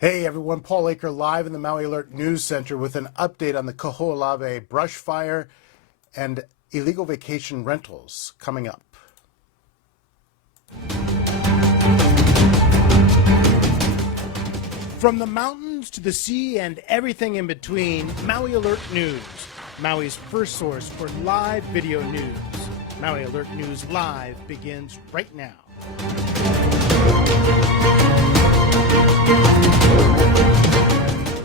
Hey everyone, Paul Aker live in the Maui Alert News Center with an update on the Kahoolawe brush fire and illegal vacation rentals coming up. From the mountains to the sea and everything in between, Maui Alert News, Maui's first source for live video news. Maui Alert News Live begins right now.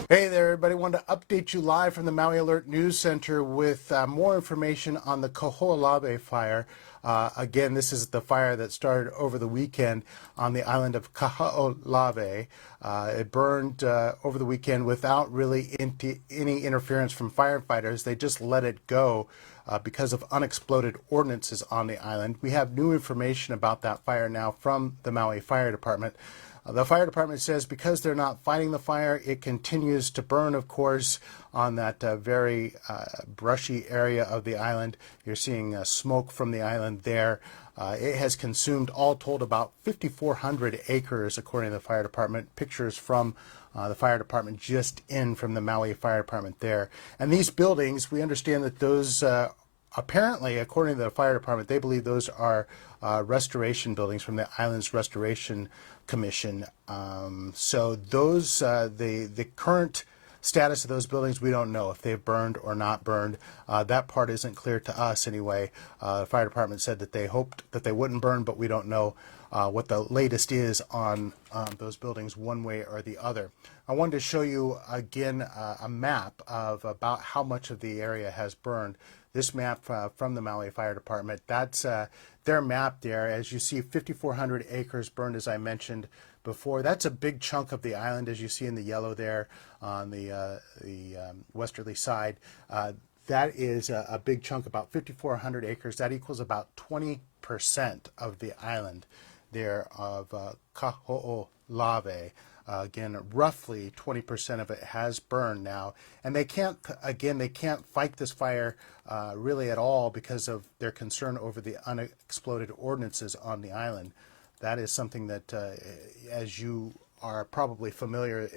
Hey there, everybody. Wanted to update you live from the Maui Alert News Center with more information on the Kahoolawe Fire. Again, this is the fire that started over the weekend on the island of Kahoolawe. It burned over the weekend without really any interference from firefighters. They just let it go because of unexploded ordnances on the island. We have new information about that fire now from the Maui Fire Department. The fire department says because they're not fighting the fire, it continues to burn, of course, on that very brushy area of the island. You're seeing smoke from the island there. It has consumed, all told, about 5,400 acres, according to the fire department. Pictures from the fire department just in from the Maui Fire Department there. And these buildings, we understand that those apparently, according to the fire department, they believe those are restoration buildings from the island's restoration commission. So those, the current status of those buildings, we don't know if they've burned or not burned. That part isn't clear to us anyway. The fire department said that they hoped that they wouldn't burn, but we don't know what the latest is on those buildings one way or the other. I wanted to show you again a map of about how much of the area has burned. This map from the Maui Fire Department, that's their map there. As you see, 5,400 acres burned, as I mentioned before. That's a big chunk of the island, as you see in the yellow there on the westerly side. That is a big chunk, about 5,400 acres. That equals about 20% of the island there of Kahoolawe. Again, roughly 20% of it has burned now, and they can't fight this fire really at all because of their concern over the unexploded ordnances on the island. That is something that, as you are probably familiar,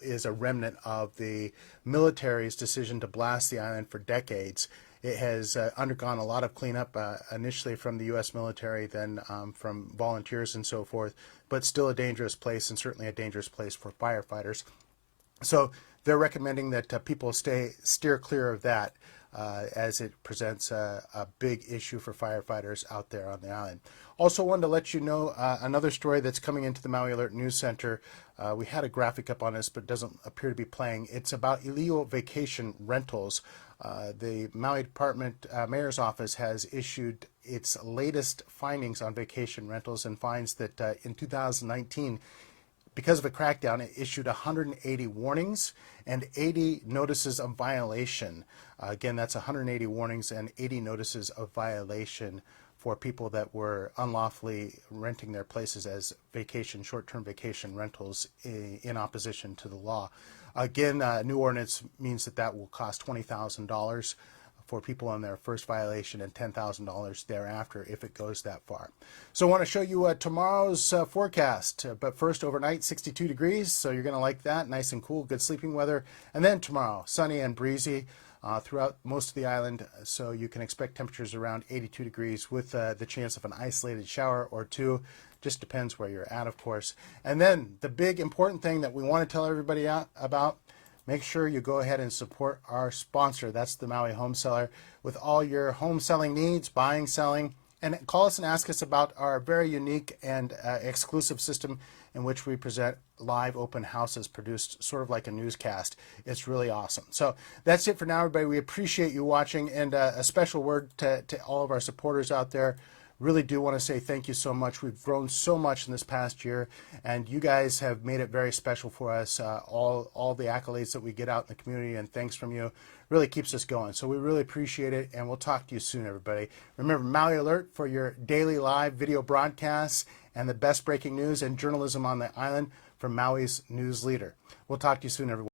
is a remnant of the military's decision to blast the island for decades. It has undergone a lot of cleanup, initially from the U.S. military, then from volunteers and so forth, but still a dangerous place, and certainly a dangerous place for firefighters. So they're recommending that people steer clear of that as it presents a big issue for firefighters out there on the island. Also wanted to let you know another story that's coming into the Maui Alert News Center. We had a graphic up on this, but it doesn't appear to be playing. It's about illegal vacation rentals. The Maui Department Mayor's Office has issued its latest findings on vacation rentals and finds that in 2019, because of a crackdown, it issued 180 warnings and 80 notices of violation. Again, that's 180 warnings and 80 notices of violation for people that were unlawfully renting their places as short-term vacation rentals in opposition to the law. Again, new ordinance means that will cost $20,000 for people on their first violation and $10,000 thereafter if it goes that far. So I want to show you tomorrow's forecast, but first overnight 62 degrees, so you're going to like that, nice and cool, good sleeping weather. And then tomorrow, sunny and breezy throughout most of the island, so you can expect temperatures around 82 degrees with the chance of an isolated shower or two. Just depends where you're at, of course. And then the big important thing that we want to tell everybody about, make sure you go ahead and support our sponsor. That's the Maui Home Seller, with all your home selling needs, buying, selling, and call us and ask us about our very unique and exclusive system in which we present live open houses produced sort of like a newscast. It's really awesome. So that's it for now, everybody. We appreciate you watching, and a special word to all of our supporters out there. Really do want to say thank you so much. We've grown so much in this past year, and you guys have made it very special for us. All the accolades that we get out in the community and thanks from you really keeps us going. So we really appreciate it, and we'll talk to you soon, everybody. Remember, Maui Alert for your daily live video broadcasts and the best breaking news and journalism on the island from Maui's news leader. We'll talk to you soon, everyone.